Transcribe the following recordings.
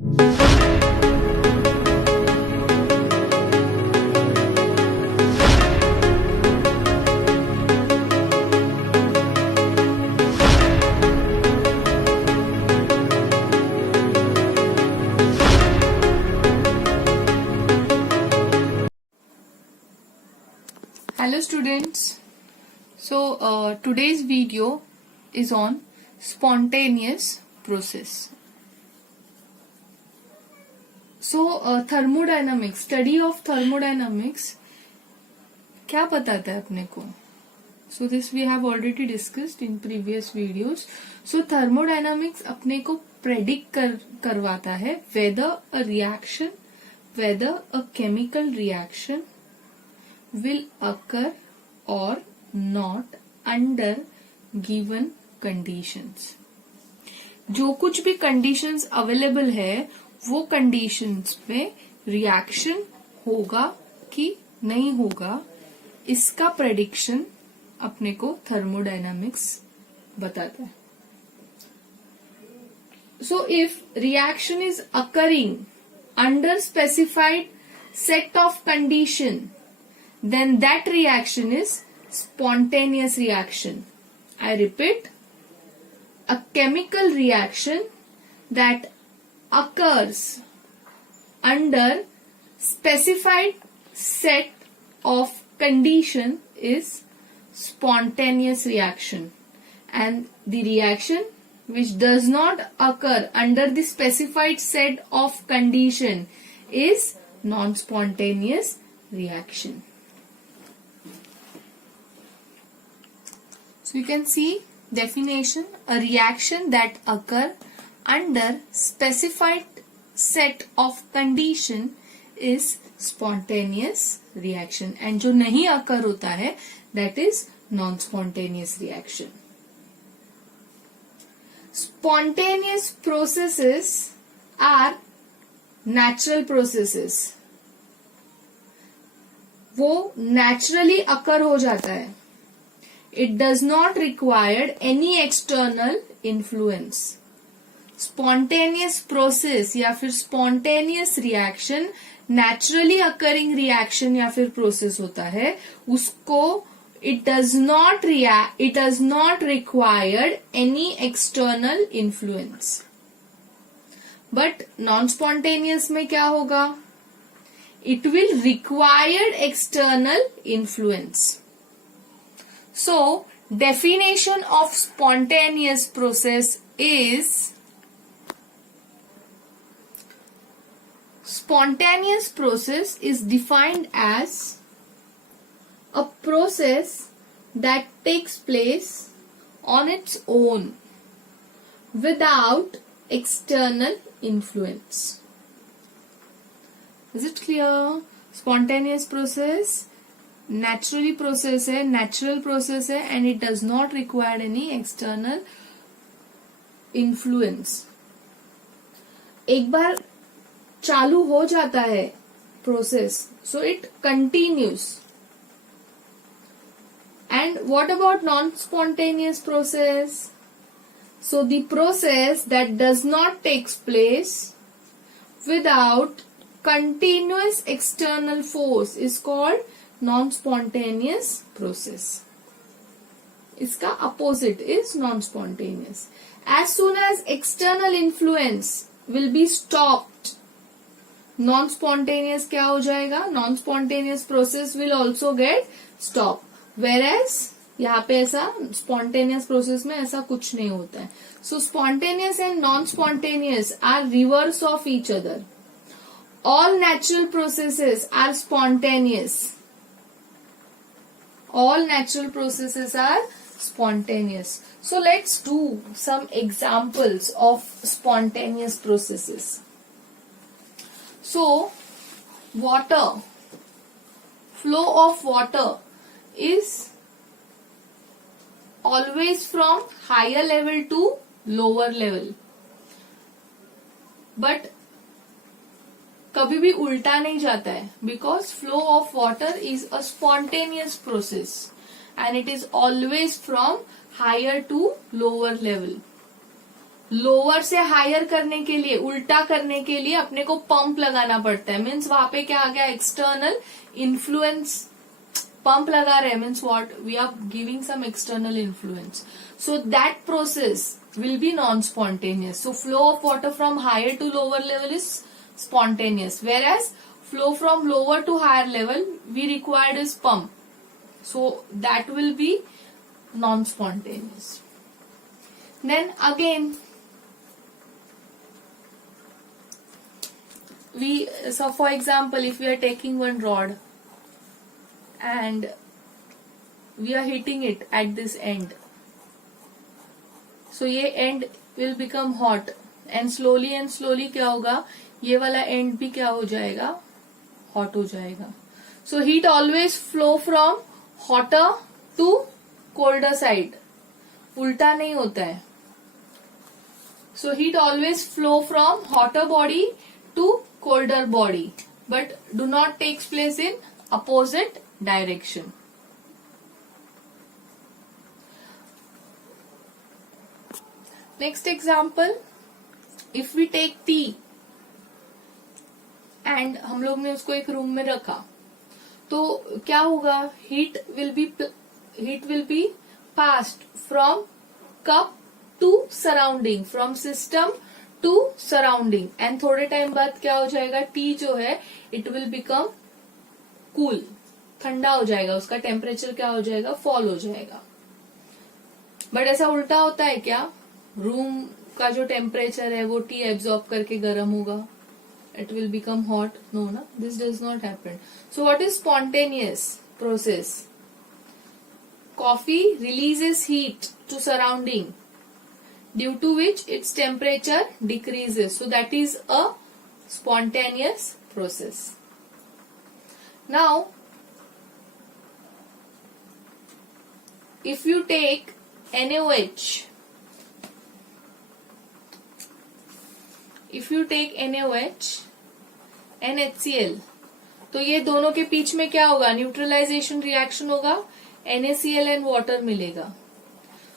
Hello students. So today's video is on spontaneous process. So thermodynamics, study of thermodynamics क्या बताता है अपने को? So this we have already discussed in previous videos. So thermodynamics अपने को predict करवाता है whether a chemical reaction will occur or not under given conditions. जो कुछ भी conditions available है वो conditions में reaction होगा कि नहीं होगा, इसका prediction अपने को thermodynamics बताता है. So if reaction is occurring under specified set of condition, then that reaction is spontaneous reaction. I repeat, a chemical reaction that occurs under specified set of condition is spontaneous reaction, and the reaction which does not occur under the specified set of condition is non-spontaneous reaction. So you can see definition: a reaction that occur under specified set of condition is spontaneous reaction, and जो नहीं occur होता है that is non-spontaneous reaction. Spontaneous processes are natural processes. वो naturally occur हो जाता है. It does not require any external influence. Spontaneous process या फिर spontaneous reaction naturally occurring reaction या फिर process होता है, उसको it does not require any external influence. But non-spontaneous में क्या होगा? It will require external influence. So, definition of spontaneous process is: spontaneous process is defined as a process that takes place on its own without external influence. Is it clear? Spontaneous process naturally process है, natural process है, and it does not require any external influence. एक बार चालू हो जाता है process, so it continues. And what about non-spontaneous process? So the process that does not take place without continuous external force is called non-spontaneous process. इसका opposite is non-spontaneous. As soon as external influence will be stopped, non-spontaneous क्या हो जाएगा? Non-spontaneous process will also get stopped. Whereas यहाँ पे ऐसा spontaneous process में ऐसा कुछ नहीं होता है. So spontaneous and non-spontaneous are reverse of each other. All natural processes are spontaneous. All natural processes are spontaneous. So let's do some examples of spontaneous processes. So water, flow of water is always from higher level to lower level, but कभी भी उल्टा नहीं जाता है, because flow of water is a spontaneous process and it is always from higher to lower level. Lower से हायर करने के लिए, उल्टा करने के लिए अपने को पंप लगाना पड़ता है. मीन्स वहां पे क्या आ गया, एक्सटर्नल इन्फ्लुएंस. पंप लगा रहे means what, we are giving some external influence. So that process will be non-spontaneous. So flow of water from higher to lower level is spontaneous, whereas flow from lower to higher level we required is pump. So that will be non-spontaneous. Then again so for example, if we are taking one rod and we are hitting it at this end, so ये end will become hot and slowly क्या होगा, ये वाला end भी क्या हो जाएगा, hot हो जाएगा. So heat always flow from hotter to colder side, उल्टा नहीं होता है. So heat always flow from hotter body to colder body, but do not takes place in opposite direction. Next example, if we take tea and हम लोग ने उसको एक रूम में रखा, तो क्या होगा, heat will be passed from cup to surrounding, from system to surrounding, and थोड़े टाइम बाद क्या हो जाएगा, टी जो है it will become cool, ठंडा हो जाएगा, उसका टेम्परेचर क्या हो जाएगा, फॉल हो जाएगा. बट ऐसा उल्टा होता है क्या, रूम का जो टेम्परेचर है वो टी एब्जॉर्ब करके गर्म होगा, it will become hot, no ना, this does not happen. So what is spontaneous process, coffee releases heat to surrounding due to which its temperature decreases, so that is a spontaneous process. Now if you take NaOH, if you take NaOH, NaCl, तो ये दोनों के बीच में क्या होगा, neutralisation reaction होगा, NaCl and water मिलेगा.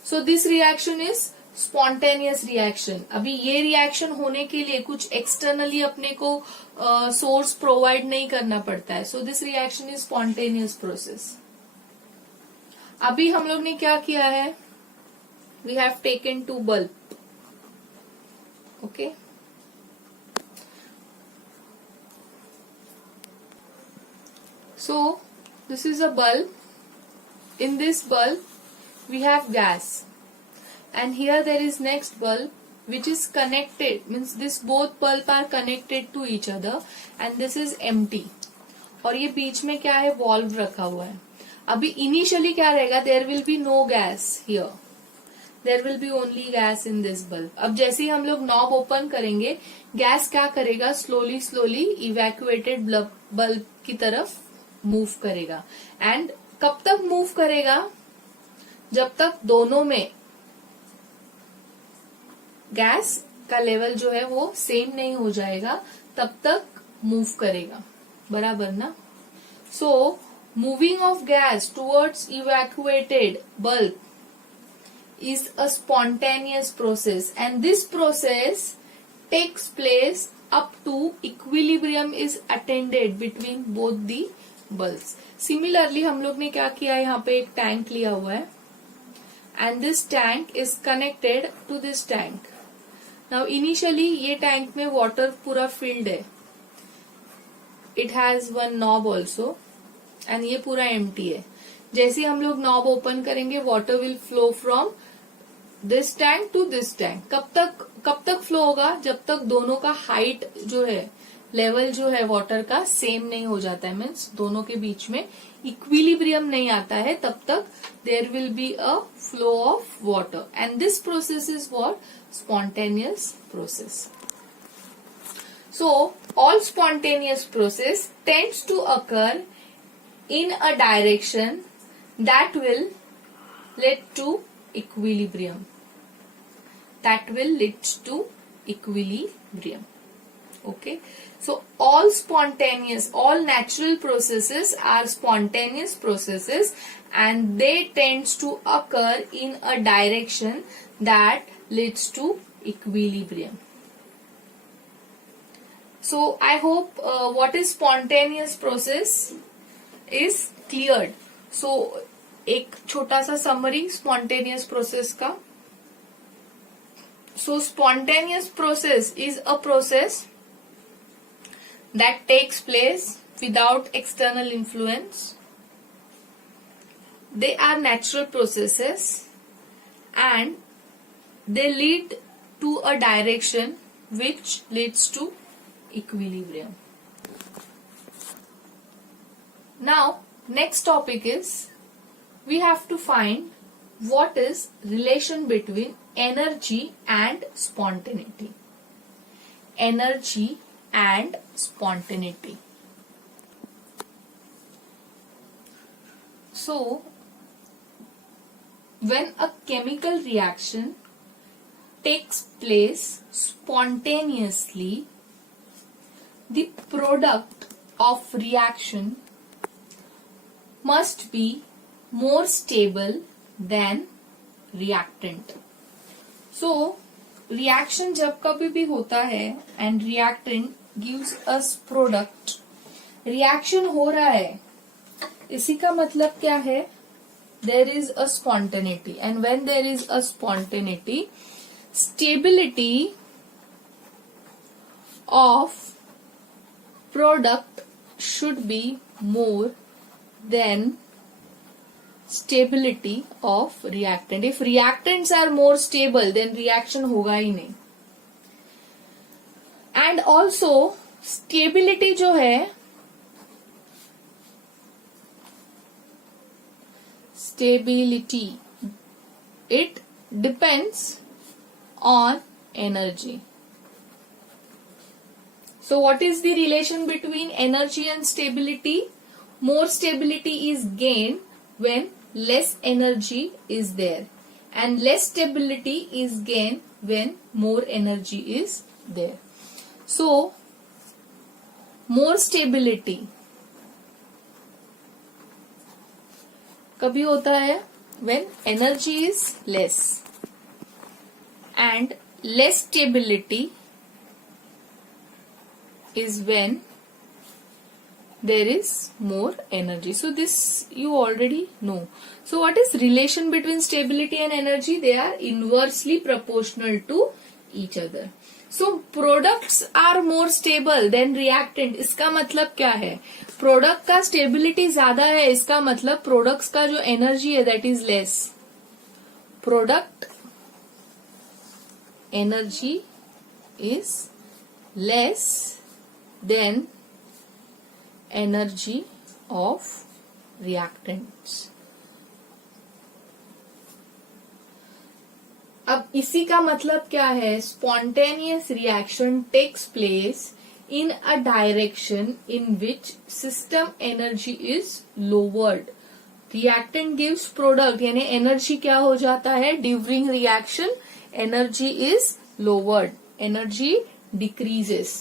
सो this reaction is spontaneous reaction. अभी ये रिएक्शन होने के लिए कुछ एक्सटर्नली अपने को सोर्स प्रोवाइड नहीं करना पड़ता है. So this reaction is spontaneous process. अभी हम लोग ने क्या किया है, we have taken 2 bulb, okay. So this is a bulb. In this bulb we have gas, and here there is next bulb which is connected, means this both bulb are connected to each other, and this is empty. और ये बीच में क्या है, valve रखा हुआ है. अभी इनिशियली क्या रहेगा, there will be no gas here, there will be only gas in this bulb. अब जैसे ही हम लोग नॉब ओपन करेंगे, गैस क्या करेगा, स्लोली इवैक्यूएटेड बल्ब की तरफ मूव करेगा. एंड कब तक मूव करेगा, जब तक दोनों में गैस का लेवल जो है वो सेम नहीं हो जाएगा, तब तक मूव करेगा, बराबर ना. So moving of gas towards evacuated bulb is a spontaneous process, and this process takes place up to equilibrium is attained between both the bulbs. Similarly हम लोग ने क्या किया, यहाँ पे एक टैंक लिया हुआ है, and this tank is connected to this tank. Now initially ये टैंक में water पूरा filled है, it has one knob also, and ये पूरा empty है. जैसे हम लोग नॉब ओपन करेंगे, water will flow from this tank to this tank. कब तक फ्लो होगा, जब तक दोनों का हाइट जो है, लेवल जो है वाटर का सेम नहीं हो जाता है, मीन्स दोनों के बीच में इक्विलिब्रियम नहीं आता है, तब तक there will be a flow of water, and this process is what, spontaneous process. So all spontaneous process tends to occur in a direction that will lead to equilibrium. Okay. So all natural processes are spontaneous processes, and they tends to occur in a direction that leads to equilibrium. So I hope what is spontaneous process is cleared. So एक छोटा सा summary spontaneous process का. So spontaneous process is a process that takes place without external influence. They are natural processes and they lead to a direction which leads to equilibrium. Now next topic is we have to find what is relation between energy and spontaneity. Energy and spontaneity. So when a chemical reaction takes place spontaneously, the product of reaction must be more stable than reactant. So reaction जब कभी भी होता है and reactant gives us product, reaction हो रहा है, इसी का मतलब क्या है? There is a spontaneity, and when there is a spontaneity, stability of product should be more than stability of reactant. If reactants are more stable, then reaction होगा ही नहीं. And also stability जो है, stability, it depends on energy. So what is the relation between energy and stability? More stability is gained when less energy is there, and less stability is gained when more energy is there. So more stability कभी होता है when energy is less, and less stability is when there is more energy. So this you already know. So what is relation between stability and energy? They are inversely proportional to each other. So products are more stable than reactant. इसका मतलब क्या है? प्रोडक्ट का स्टेबिलिटी ज्यादा है, इसका मतलब प्रोडक्ट्स का जो एनर्जी है that is less. Product energy is less then energy of reactants. अब इसी का मतलब क्या है? Spontaneous reaction takes place in a direction in which system energy is lowered. Reactant gives product, यानी एनर्जी क्या हो जाता है? During reaction energy is lowered, energy decreases.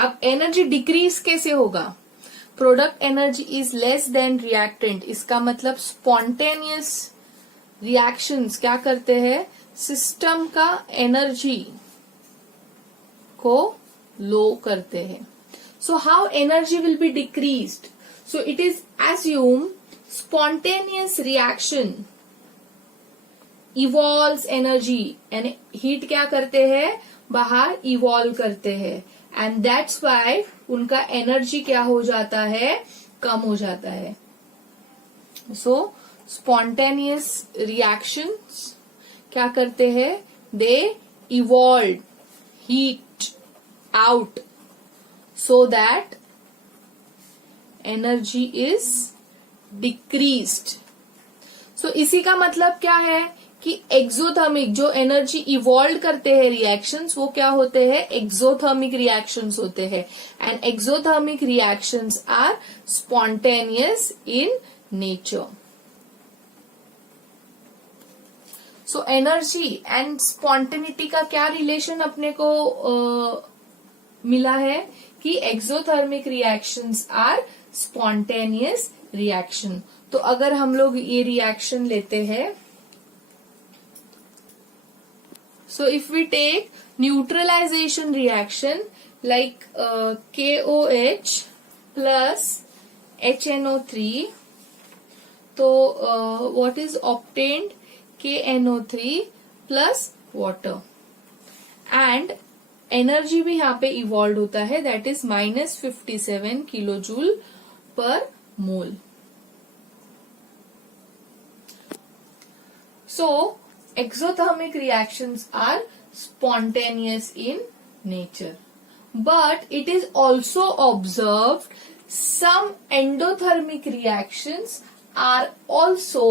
अब एनर्जी डिक्रीज कैसे होगा? Product energy is less then reactant. इसका मतलब स्पॉन्टेनियस रिएक्शंस क्या करते हैं? सिस्टम का एनर्जी को लो करते हैं. So how energy will B decreased? So it is assume spontaneous reaction evolves energy, यानी हीट क्या करते हैं? बाहर इवॉल्व करते हैं, एंड दैट्स वाई उनका एनर्जी क्या हो जाता है? कम हो जाता है. सो स्पॉन्टेनियस रिएक्शंस क्या करते हैं? They evolve heat out so that energy is decreased. So इसी का मतलब क्या है कि एक्सोथर्मिक जो एनर्जी इवॉल्व करते हैं रिएक्शंस, वो क्या होते हैं? एक्सोथर्मिक रिएक्शंस होते हैं, and exothermic reactions are spontaneous in nature. So energy and spontaneity का क्या रिलेशन अपने को मिला है? कि exothermic reactions are spontaneous reaction. तो अगर हम लोग ये रिएक्शन लेते हैं So if we take neutralization reaction like KOH plus HNO3, so what is obtained? KNO3 plus water, and energy भी यहाँ पे इवॉल्व होता है, that is -57 kilo joule per mole. So exothermic reactions are spontaneous in nature, but it is also observed some endothermic reactions are also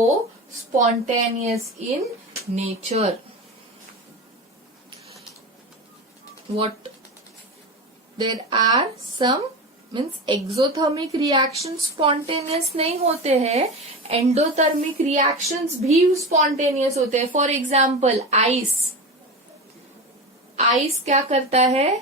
spontaneous in nature. What there are some means exothermic reactions spontaneous नहीं होते हैं, endothermic reactions भी स्पॉन्टेनियस होते हैं. For example ice क्या करता है?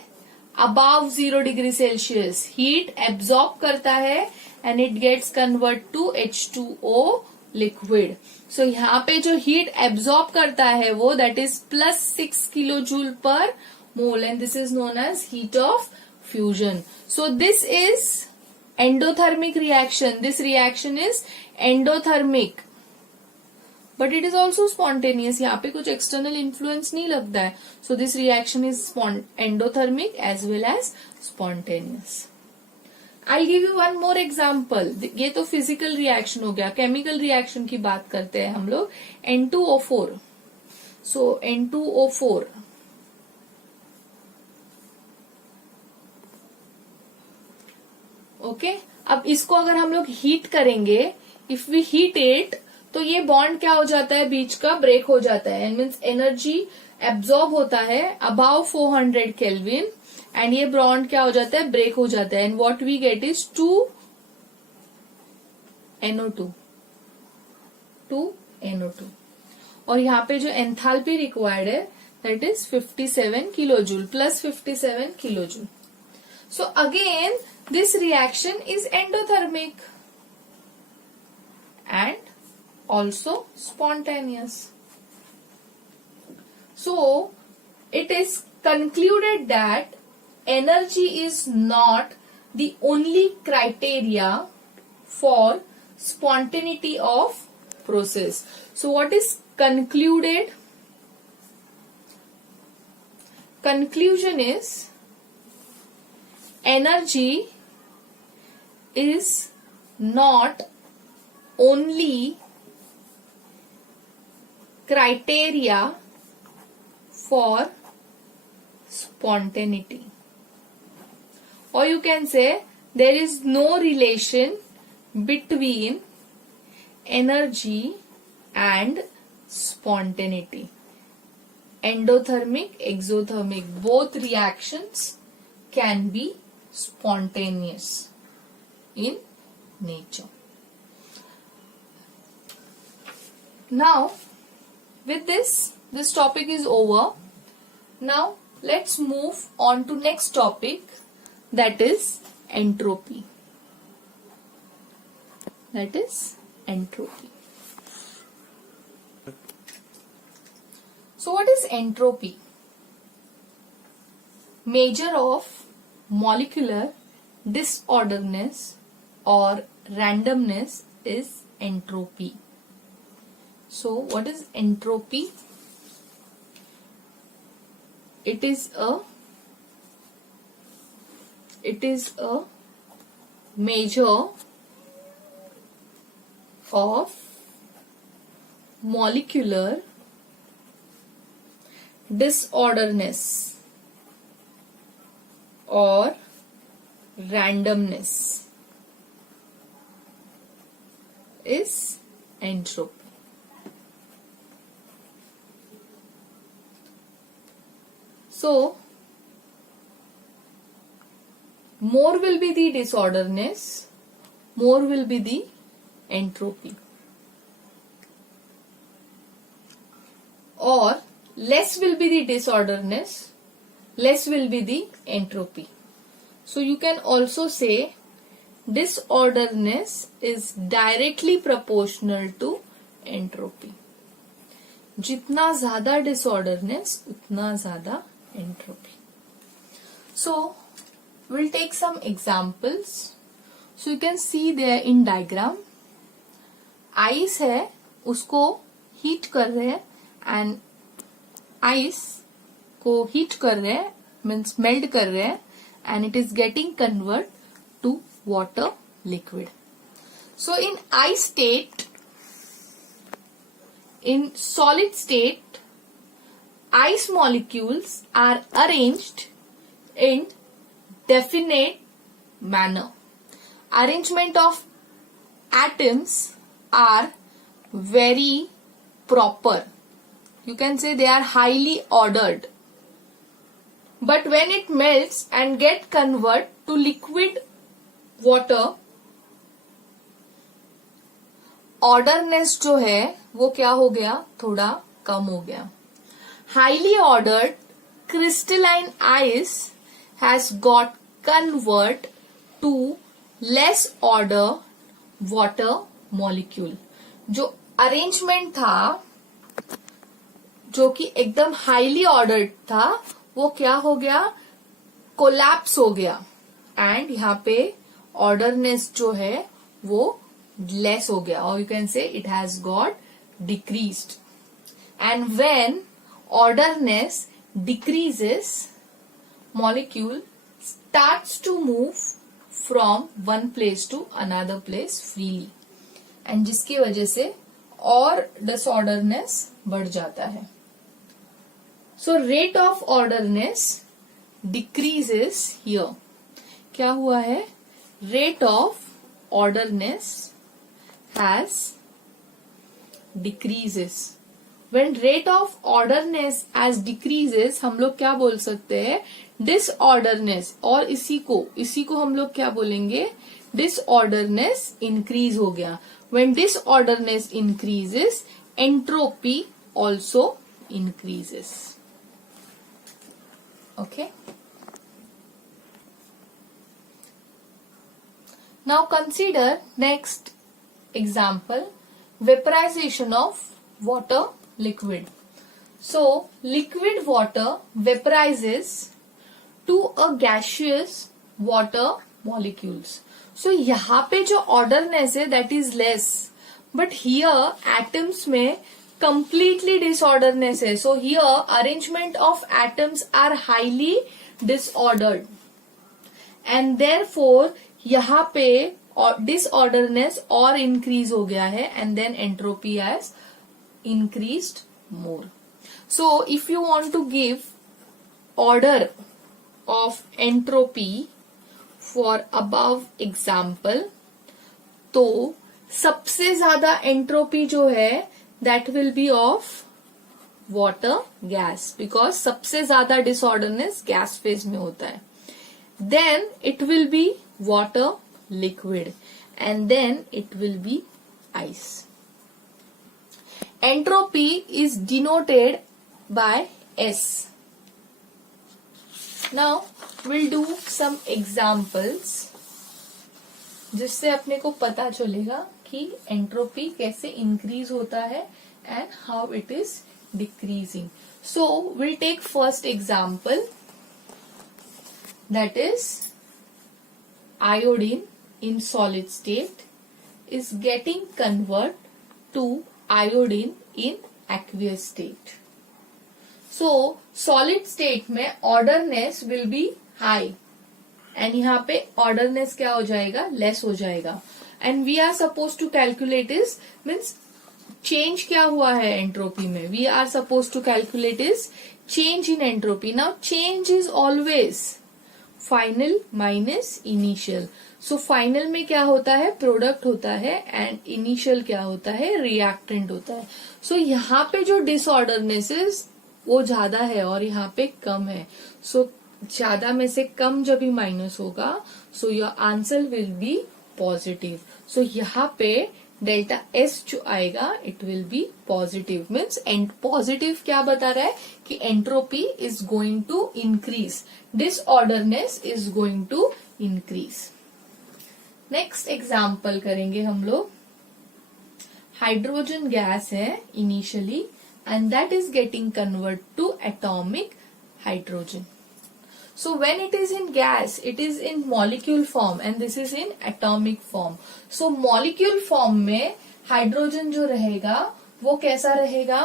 Above 0 degree Celsius heat absorb करता है and it gets convert to H2O liquid. So यहाँ पे जो हीट एब्जॉर्ब करता है वो that is +6 kilo joule per mole, and this is known as heat of fusion. So this is endothermic reaction. This reaction is endothermic, but it is also spontaneous. यहाँ पे कुछ external influence नहीं लगता है. So this reaction is endothermic as well as spontaneous. I'll give you one more example. ये तो physical reaction हो गया. Chemical reaction की बात करते हैं हम लोग. N2O4. So N2O4. ओके अब इसको अगर हम लोग हीट करेंगे, इफ वी हीट इट, तो ये बॉन्ड क्या हो जाता है? बीच का ब्रेक हो जाता है, मीन्स एनर्जी एब्जॉर्ब होता है अबाव 400 केल्विन, एंड ये बॉन्ड क्या हो जाता है? ब्रेक हो जाता है, and what we get is 2NO2. और यहाँ पे जो एंथैल्पी रिक्वायर्ड है that is 57 kilo joule plus 57 kilo joule. So again this reaction is endothermic and also spontaneous. So it is concluded that energy is not the only criteria for spontaneity of process. So what is concluded? Conclusion is energy is not only criteria for spontaneity, or you can say there is no relation between energy and spontaneity. Endothermic, exothermic, both reactions can be spontaneous in nature. Now with this topic is over. Now let's move on to next topic, that is entropy. So what is entropy? Measure of molecular disorderness or randomness is entropy. So what is entropy? It is a measure of molecular disorderness or randomness is entropy. So more will be the disorderness, more will be the entropy, or less will be the disorderness, less will be the entropy. So you can also say disorderness is directly proportional to entropy. जितना ज्यादा डिसऑर्डरनेस उतना ज्यादा एंट्रोपी. सो we'll take some examples. So you can see there in diagram, ice है, उसको हीट कर रहे हैं and ice को हीट कर रहे हैं मीन्स मेल्ट कर रहे हैं and it is getting convert to water liquid. So in ice state, in solid state, ice molecules are arranged in definite manner. Arrangement of atoms are very proper. You can say they are highly ordered. But when it melts and get convert to liquid water, ऑर्डरनेस जो है वो क्या हो गया, थोड़ा कम हो गया. Highly ordered crystalline ice has got convert to less order water molecule. जो अरेंजमेंट था जो कि एकदम हाईली ऑर्डर्ड था वो क्या हो गया, कोलैप्स हो गया एंड यहाँ पे ऑर्डरनेस जो है वो लेस हो गया, और you can say it has got decreased. And when orderness decreases, molecule starts to move from one place to another place freely, and जिसकी वजह से और डिसऑर्डरनेस बढ़ जाता है. So rate of orderness decreases here. क्या हुआ है, rate of orderness has decreases. When rate of orderness as decreases, हम लोग क्या बोल सकते हैं, disorderness. और इसी को हम लोग क्या बोलेंगे, disorderness increase हो गया. When disorderness increases, entropy also increases. Okay. Now consider next example, vaporization of water liquid. So liquid water vaporizes to a gaseous water molecules. So यहाँ पे जो orderness है that is less, but here atoms में completely disorderness है. So here arrangement of atoms are highly disordered and therefore यहाँ पे और डिसऑर्डरनेस और इंक्रीज हो गया है and then entropy has increased more. So if you want to give order of entropy for above example, तो सबसे ज्यादा एंट्रोपी जो है that will be of water gas, because सबसे ज्यादा डिसऑर्डरनेस गैस फेज में होता है. Then it will be water liquid and then it will be ice. Entropy is denoted by S. Now we'll do some examples जिससे अपने को पता चलेगा कि एंट्रोपी कैसे इंक्रीज होता है and how it is decreasing. So we'll take first example, that is iodine in solid state is getting convert to iodine in aqueous state. So solid state में ऑर्डरनेस will be high and यहाँ पे ऑर्डरनेस क्या हो जाएगा, लेस हो जाएगा. and we are supposed to calculate is means change क्या हुआ है एंट्रोपी में, we are supposed to calculate is change in entropy. Now change is always final minus initial. So final में क्या होता है, प्रोडक्ट होता है एंड इनिशियल क्या होता है, रिएक्टेंट होता है. सो यहाँ पे जो डिसऑर्डरनेस वो ज्यादा है और यहाँ पे कम है. सो ज्यादा में से कम जब भी माइनस होगा so your answer will be positive. So यहाँ पे डेल्टा एस जो आएगा it will be positive. Means positive क्या बता रहा है कि entropy is going to increase, disorderness is going to increase. Next example करेंगे हम लोग. हाइड्रोजन गैस है initially and that is getting converted to atomic hydrogen. So when it is in gas, it is in molecule form and this is in atomic form. So molecule form में hydrogen जो रहेगा वो कैसा रहेगा,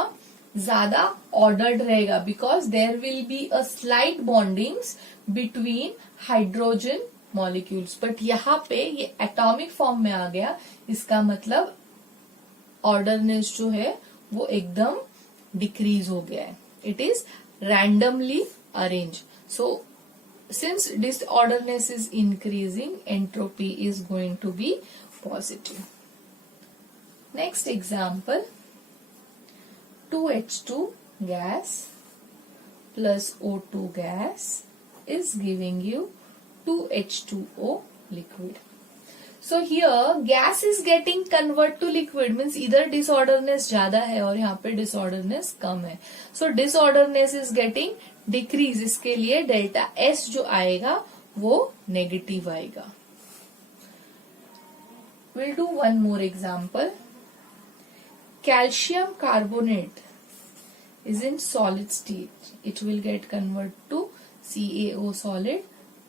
ज्यादा ordered रहेगा, because there will be a slight bondings between hydrogen molecules. But यहाँ पे ये एटॉमिक फॉर्म में आ गया, इसका मतलब ऑर्डरनेस जो है वो एकदम डिक्रीज हो गया है. It is randomly arrange. So since disorderness is increasing, entropy is going to be positive. Next example, 2H2 gas plus O2 gas is giving you 2H2O liquid. So here gas is getting convert to liquid, means either disorderness ज्यादा है और यहाँ पे disorderness कम है. So disorderness is getting decrease. इसके लिए delta S जो आएगा वो नेगेटिव आएगा. Will do one more example. Calcium carbonate is in solid state. It will get converted to CaO solid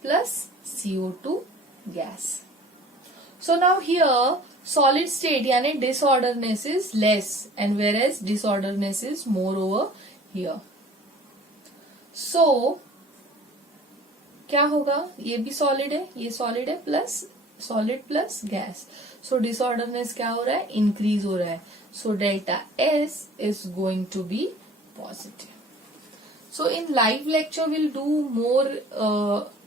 plus CO2 gas. So now here solid state यानी disorderness is less and whereas disorderness is more over here. So क्या होगा, ये भी सॉलिड है, ये solid है, plus solid plus gas. So disorderness क्या हो रहा है, इंक्रीज हो रहा है. So delta S is going to be positive. So in live lecture will do more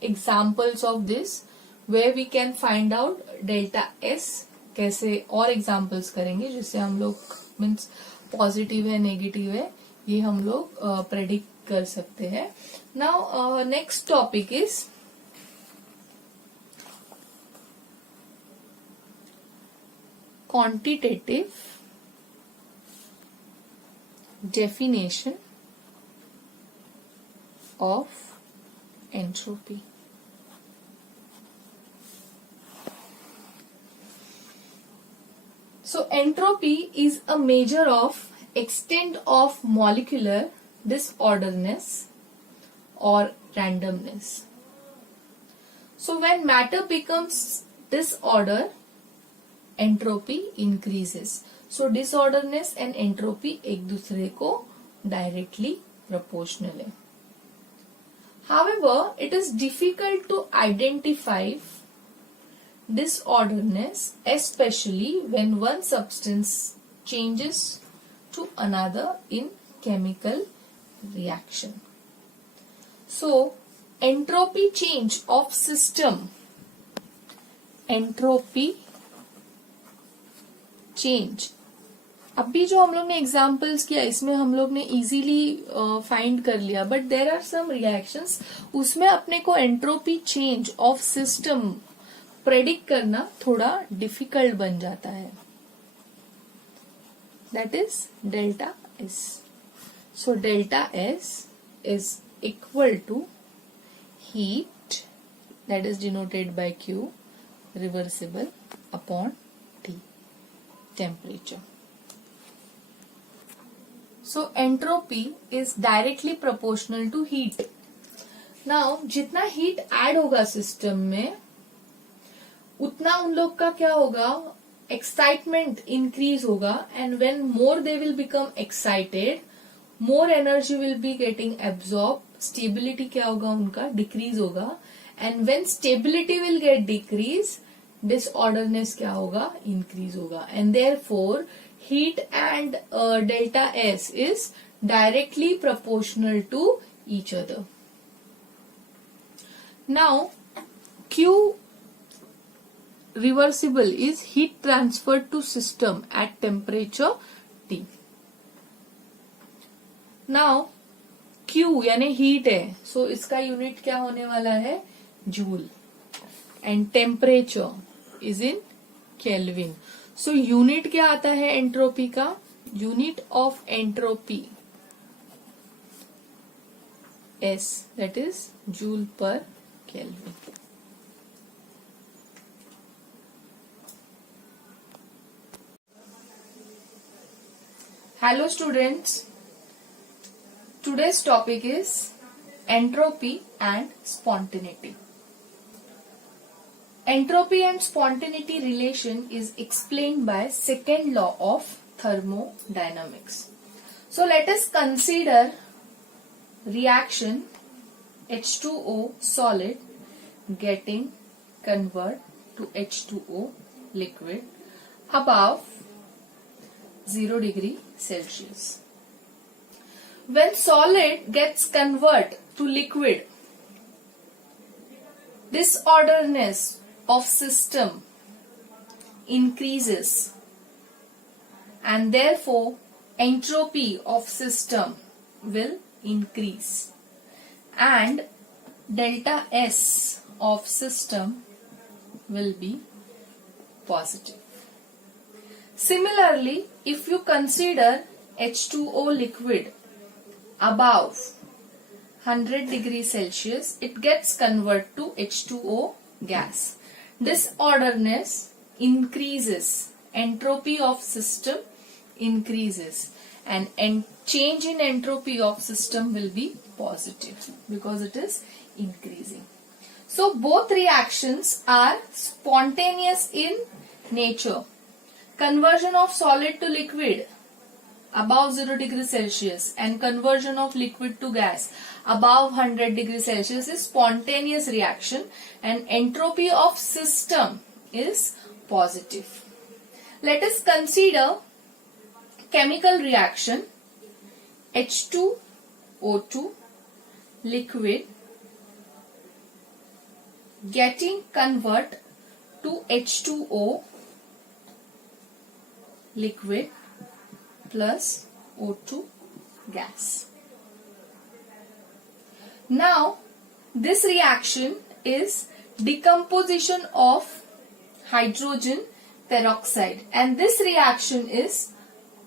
examples of this where we can find out delta S. कैसे और एग्जाम्पल्स करेंगे जिससे हम लोग मीन्स पॉजिटिव है नेगेटिव है ये हम लोग प्रेडिक्ट कर सकते हैं. Now next topic is quantitative definition of entropy. So entropy is a measure of extent of molecular disorderness or randomness. So when matter becomes disorder, entropy increases. So disorderness and entropy एक दूसरे को directly proportional है. However, it is difficult to identify disorderness, especially when one substance changes to another in chemical reaction. So entropy change of system, entropy change. अभी जो हम लोग ने एग्जाम्पल्स किया इसमें हम लोग ने इजीली फाइंड कर लिया, but there are some reactions उसमें अपने को entropy change of system predict करना थोड़ा डिफिकल्ट बन जाता है. That is delta S. So delta S is equal to heat that is denoted by Q reversible upon T temperature. So entropy is directly proportional to heat. Now जितना heat add होगा system में उतना उन लोग का क्या होगा, excitement increase होगा. And when more they will become excited, more energy will be getting absorb. Stability क्या होगा उनका, डिक्रीज होगा. And when stability will get decrease, disorderness क्या होगा, इंक्रीज होगा. And therefore heat and delta S is directly proportional to each other. Now Q reversible is heat transferred to system at temperature T. Now Q यानी हीट है, सो इसका यूनिट क्या होने वाला है, joule. And temperature is in kelvin. So unit क्या आता है एंट्रोपी का, unit of entropy S, that is joule per kelvin. Hello students, Today's topic is entropy and spontaneity. Entropy and spontaneity relation is explained by second law of thermodynamics. So let us consider reaction H2O solid getting convert to H2O liquid above 0 degree Celsius. When solid gets convert to liquid, disorderness of system increases and therefore entropy of system will increase and delta S of system will be positive. Similarly, if you consider H2O liquid above 100 degrees Celsius, it gets converted to H2O gas. Disorderness increases, entropy of system increases, and change in entropy of system will be positive because it is increasing. So both reactions are spontaneous in nature. Conversion of solid to liquid above 0 degrees Celsius and conversion of liquid to gas above 100 degrees Celsius is spontaneous reaction and entropy of system is positive. Let us consider chemical reaction H2O2 liquid getting convert to H2O liquid plus O2 gas. Now this reaction is decomposition of hydrogen peroxide and this reaction is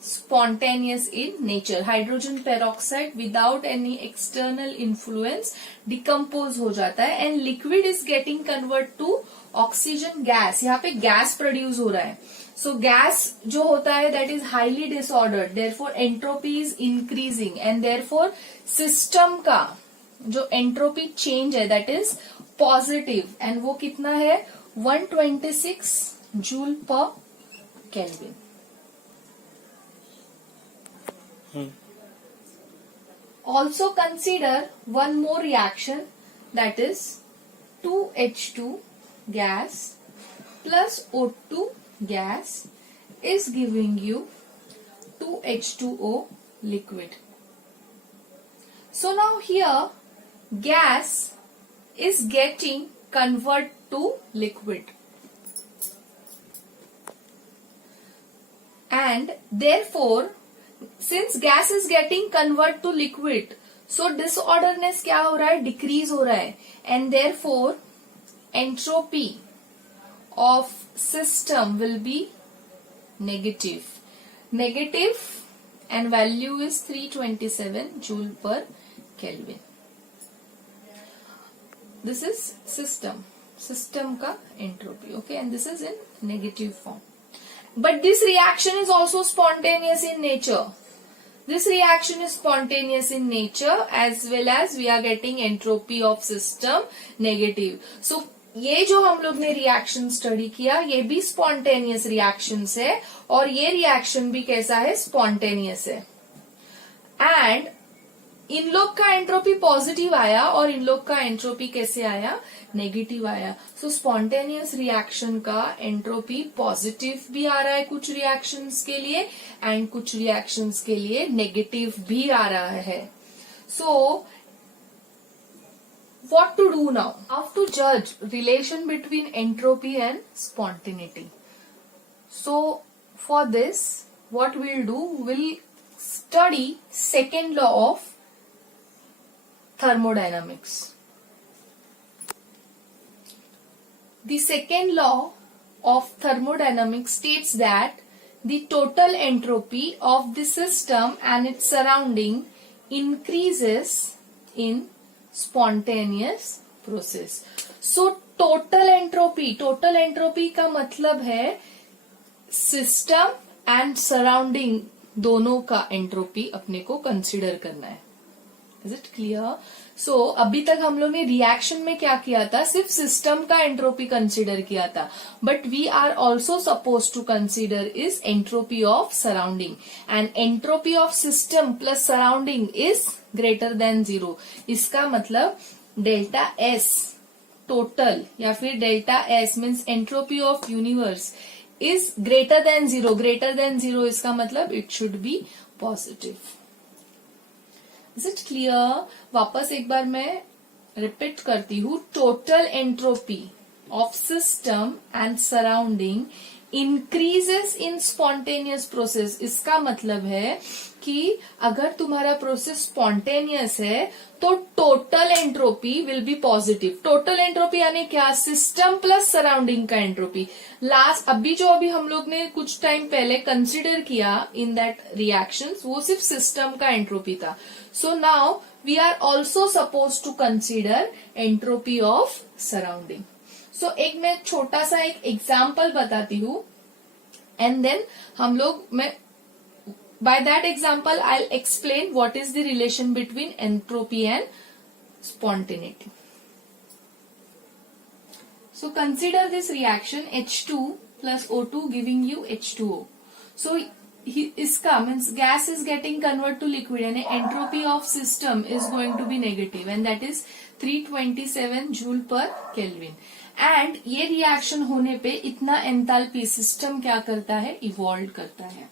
spontaneous in nature. Hydrogen peroxide without any external influence decompose हो जाता है and liquid is getting convert to oxygen gas. यहाँ पे gas produce हो रहा है. So gas जो होता है that is highly disordered, therefore entropy is increasing and therefore system का जो entropy change है that is positive and वो कितना है 126 joule per Kelvin. Also consider one more reaction that is 2H2 gas plus O2 gas is giving you 2H2O liquid. So now here gas is getting convert to liquid and therefore since gas is getting convert to liquid so disorderness क्या हो रहा है decrease हो रहा है and therefore entropy of system will be negative and value is 327 joule per Kelvin. This is system का entropy, okay, and this is in negative form. But this reaction is also spontaneous in nature. This reaction is spontaneous in nature as well as we are getting entropy of system negative. So ये जो हम लोग ने reaction study किया ये भी spontaneous reactions है और ये रिएक्शन भी कैसा है स्पॉन्टेनियस है एंड इन लोग का एंट्रोपी पॉजिटिव आया और इन लोग का एंट्रोपी कैसे आया नेगेटिव आया. सो स्पॉन्टेनियस रिएक्शन का एंट्रोपी पॉजिटिव भी आ रहा है कुछ रिएक्शंस के लिए एंड कुछ रिएक्शंस के लिए नेगेटिव भी आ रहा है. सो what to do now? How to judge relation between entropy and spontaneity? So for this what we'll do, we'll study second law of thermodynamics. The second law of thermodynamics states that the total entropy of the system and its surrounding increases in spontaneous process. So total entropy का मतलब है system and surrounding दोनों का entropy अपने को consider करना है. Is it clear? सो अभी तक हम लोग ने रिएक्शन में क्या किया था, सिर्फ सिस्टम का एंट्रोपी कंसीडर किया था, but we are also suppose to consider is entropy of surrounding, and entropy of system plus surrounding is greater than 0। इसका मतलब डेल्टा एस टोटल या फिर delta S means entropy of universe is greater than 0। Greater than 0 इसका मतलब it should be positive. Is it clear? वापस एक बार मैं रिपीट करती हूँ, total entropy of system and surrounding increases in spontaneous process. इसका मतलब है कि अगर तुम्हारा प्रोसेस स्पॉन्टेनियस है तो total entropy will be positive. Total entropy यानी क्या, सिस्टम प्लस सराउंडिंग का एंट्रोपी। लास्ट अभी हम लोग ने कुछ टाइम पहले कंसिडर किया इन दैट रिएक्शंस, वो सिर्फ सिस्टम का एंट्रोपी था। So now we are also suppose to consider entropy of surrounding. So एक मैं छोटा सा एक एग्जाम्पल बताती हूँ, एंड देन हम लोग by that example I'll explain what is the relation between entropy and spontaneity. So consider this reaction H2 plus O2 giving you H2O. So iska means gas is getting converted to liquid and entropy of system is going to be negative, and that is 327 joule per Kelvin. And ये reaction होने पे इतना enthalpy system क्या करता है, इवॉल्व करता है।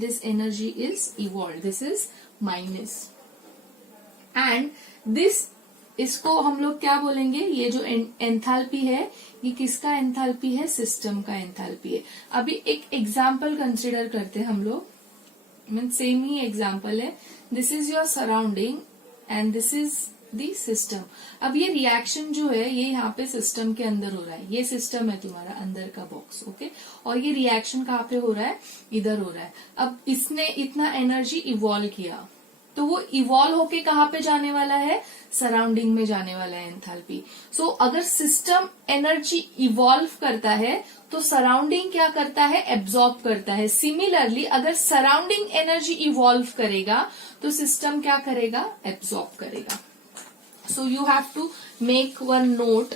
This energy is evolved. This is minus. And this इसको हम लोग क्या बोलेंगे, ये जो एंथैल्पी है ये किसका एंथैल्पी है, सिस्टम का एंथैल्पी है। अभी एक एग्जाम्पल कंसिडर करते हैं हम लोग, मीन सेम ही एग्जाम्पल है। This is your surrounding and this is the system. अब ये रिएक्शन जो है ये यहाँ पे सिस्टम के अंदर हो रहा है, ये सिस्टम है तुम्हारा अंदर का बॉक्स, ओके। और ये रिएक्शन कहाँ पे हो रहा है, इधर हो रहा है। अब इसने इतना एनर्जी इवॉल्व किया तो वो इवॉल्व होके कहाँ पे जाने वाला है, सराउंडिंग में जाने वाला है एंथैल्पी। सो अगर सिस्टम एनर्जी इवॉल्व करता है तो सराउंडिंग क्या करता है, एब्जॉर्ब करता है। सिमिलरली अगर सराउंडिंग एनर्जी इवॉल्व करेगा तो सिस्टम क्या करेगा, एब्जॉर्ब करेगा। So you have to make one note,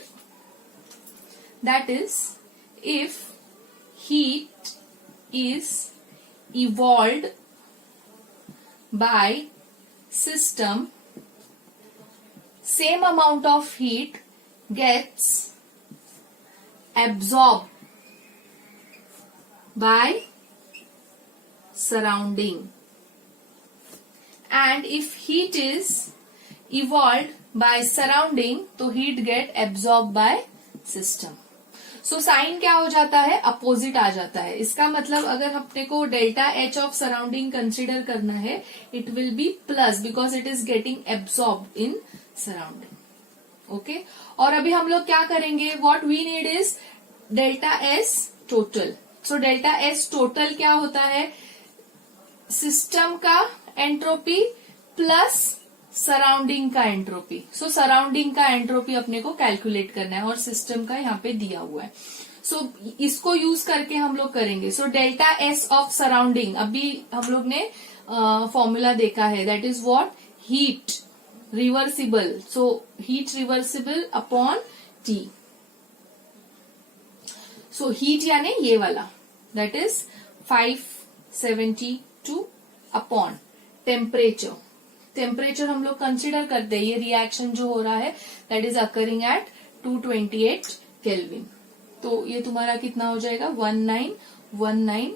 that is if heat is evolved by system, same amount of heat gets absorbed by surrounding, and if heat is evolved by surrounding तो heat get absorbed by system. So sign क्या हो जाता है, अपोजिट आ जाता है। इसका मतलब अगर अपने को delta H of surrounding consider करना है, it will be plus because it is getting absorbed in surrounding, okay. और अभी हम लोग क्या करेंगे, what we need is delta S total. So delta S total क्या होता है, सिस्टम का एंट्रोपी प्लस सराउंडिंग का एंट्रोपी। सो सराउंडिंग का एंट्रोपी अपने को कैलकुलेट करना है और सिस्टम का यहाँ पे दिया हुआ है। सो इसको यूज करके हम लोग करेंगे। सो डेल्टा एस ऑफ सराउंडिंग, अभी हम लोग ने फॉर्मूला देखा है, that is what, heat reversible. So heat reversible upon T. So heat यानी ये वाला, that is 572 upon temperature. Temperature हम लोग कंसिडर करते हैं, ये रिएक्शन जो हो रहा है that is occurring at 228 kelvin. तो ये तुम्हारा कितना हो जाएगा, 1919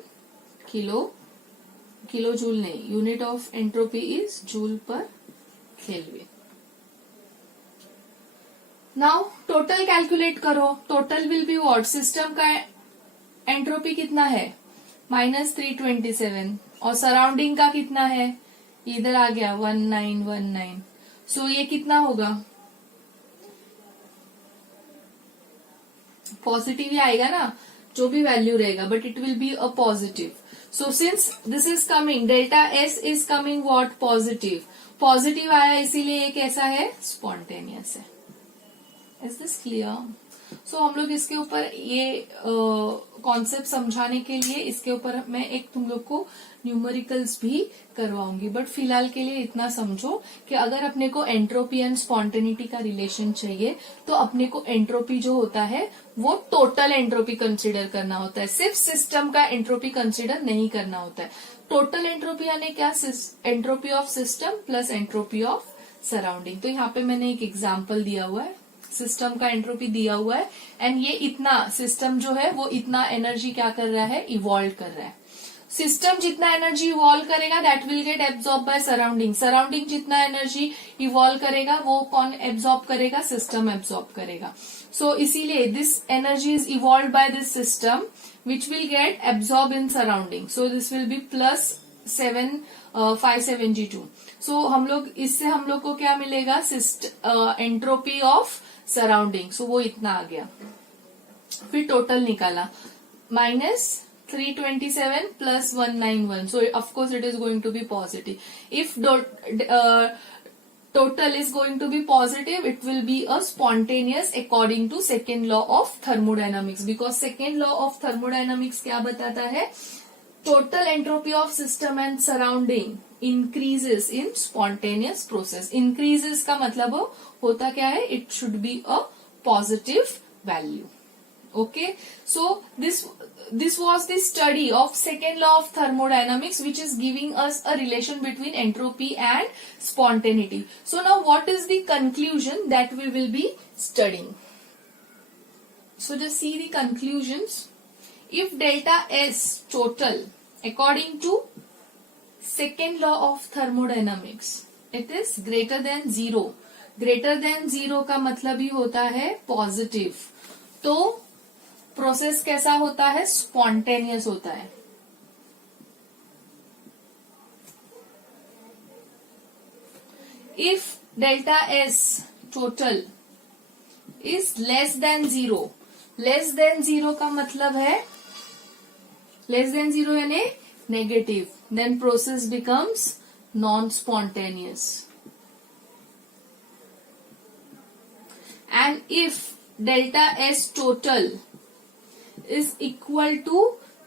किलो जूल नहीं, unit of entropy is joule per kelvin. Now total calculate करो, total will be what, system का एंट्रोपी कितना है, -327, और सराउंडिंग का कितना है, इधर आ गया 1919। सो ये कितना होगा, पॉजिटिव ही आएगा ना, जो भी वैल्यू रहेगा, but it will be a positive. So since this is coming, delta S is coming what, positive. Positive आया इसीलिए ये कैसा है, स्पॉन्टेनियस है। Is this clear? सो हम लोग इसके ऊपर ये कॉन्सेप्ट समझाने के लिए इसके ऊपर मैं एक तुम लोग को न्यूमेरिकल्स भी करवाऊंगी, बट फिलहाल के लिए इतना समझो कि अगर अपने को एंट्रोपी एंड स्पॉन्टेनिटी का रिलेशन चाहिए तो अपने को एंट्रोपी जो होता है वो टोटल एंट्रोपी कंसीडर करना होता है, सिर्फ सिस्टम का एंट्रोपी कंसीडर नहीं करना होता है। टोटल एंट्रोपी यानी क्या? Entropy of system plus entropy of surrounding. तो यहाँ पे मैंने एक एग्जाम्पल दिया हुआ है, सिस्टम का एंट्रोपी दिया हुआ है एंड ये इतना सिस्टम जो है वो इतना एनर्जी क्या कर रहा है? इवॉल्व कर रहा है। सिस्टम जितना एनर्जी इवॉल्व करेगा that will get absorb by surrounding. Surrounding जितना एनर्जी इवॉल्व करेगा वो कौन एब्जॉर्ब करेगा? सिस्टम एब्जॉर्ब करेगा। सो इसीलिए this energy is evolve by this system which will get absorb in surrounding. So this will be plus 572। सो हम लोग इससे हम लोग को क्या मिलेगा? Entropy of surrounding. सो वो इतना आ गया। फिर टोटल निकाला माइनस 327 plus 191. So of course it is going to be positive. If total is going to be positive, it will be a spontaneous according to second law of thermodynamics. Because second law of thermodynamics क्या बताता है? Total entropy of system and surrounding increases in spontaneous process. Increases का मतलब होता क्या है? It should be a positive value. Okay, so this was the study of second law of thermodynamics, which is giving us a relation between entropy and spontaneity. So now what is the conclusion that we will be studying? So just see the conclusions. If delta S total according to second law of thermodynamics it is greater than 0. greater than 0 का मतलब ही होता है पॉजिटिव। तो प्रोसेस कैसा होता है? Spontaneous होता है। If delta S total is less than 0, less than 0 का मतलब है लेस देन 0 यानी negative, then process becomes non spontaneous. And if delta S total is equal to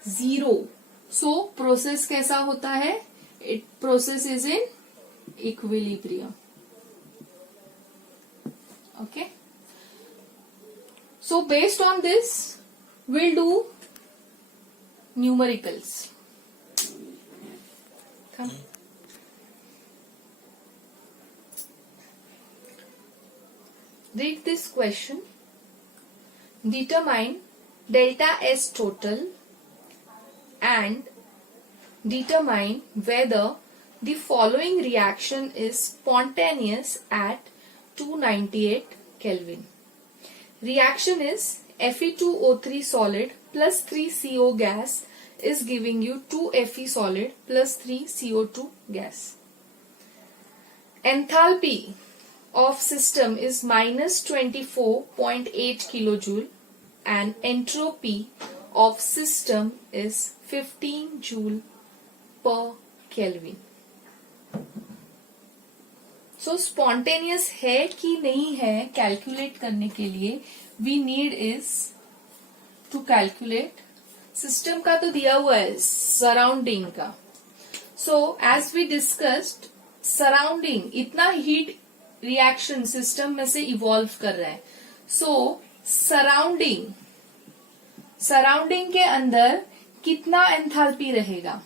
0, so process कैसा होता है? Process is in equilibrium. Okay, so based on this we'll do numericals. Come. Read this question. Determine delta S total and determine whether the following reaction is spontaneous at 298 Kelvin. Reaction is Fe2O3 solid plus 3CO gas is giving you 2Fe solid plus 3CO2 gas. Enthalpy of system is minus 24.8 kilojoule and entropy of system is 15 joule per Kelvin. So spontaneous है कि नहीं है कैलकुलेट करने के लिए we need is to calculate system का तो दिया हुआ है, सराउंडिंग का। So as we discussed, surrounding इतना हीट रिएक्शन सिस्टम में से इवॉल्व कर रहा है। So सराउंडिंग के अंदर कितना एंथैल्पी रहेगा?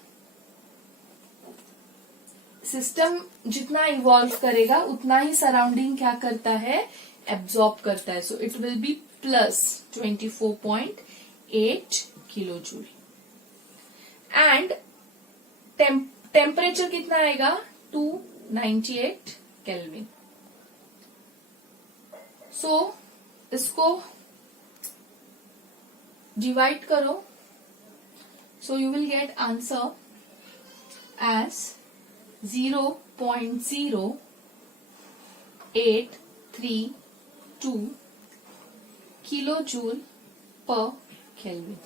सिस्टम जितना इवॉल्व करेगा उतना ही सराउंडिंग क्या करता है? एब्जॉर्ब करता है। So it will be plus 24.8 kilojoule and temperature कितना आएगा? 298 केल्विन। सो इसको डिवाइड करो, so you will get answer as 0.0832 kilojoule per Kelvin.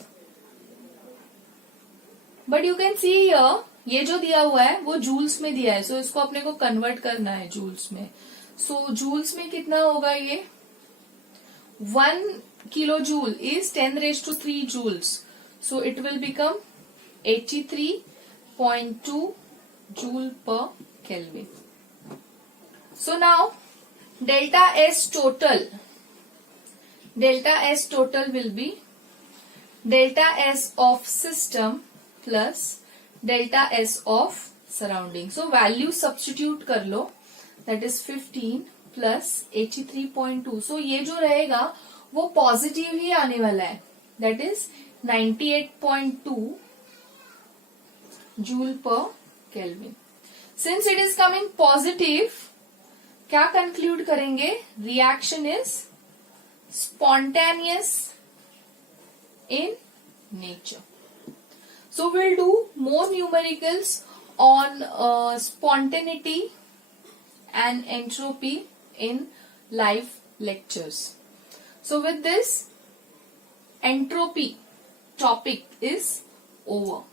But you can see here ये जो दिया हुआ है वो जूल्स में दिया है, सो इसको अपने को कन्वर्ट करना है जूल्स में। सो जूल्स में कितना होगा? ये 1 kilojoule is 10 raised to 3 joules. So it will become 83.2 joule per Kelvin. So now delta S total will be delta S of system plus delta S of surrounding. So value substitute कर लो, that is 15 plus 83.2. So ये जो रहेगा वो पॉजिटिव ही आने वाला है, that is 98.2 joule per Kelvin. Since it is coming positive, क्या कंक्लूड करेंगे? Reaction is spontaneous in nature. So we'll do more numericals on spontaneity and entropy in live lectures. So with this, entropy topic is over.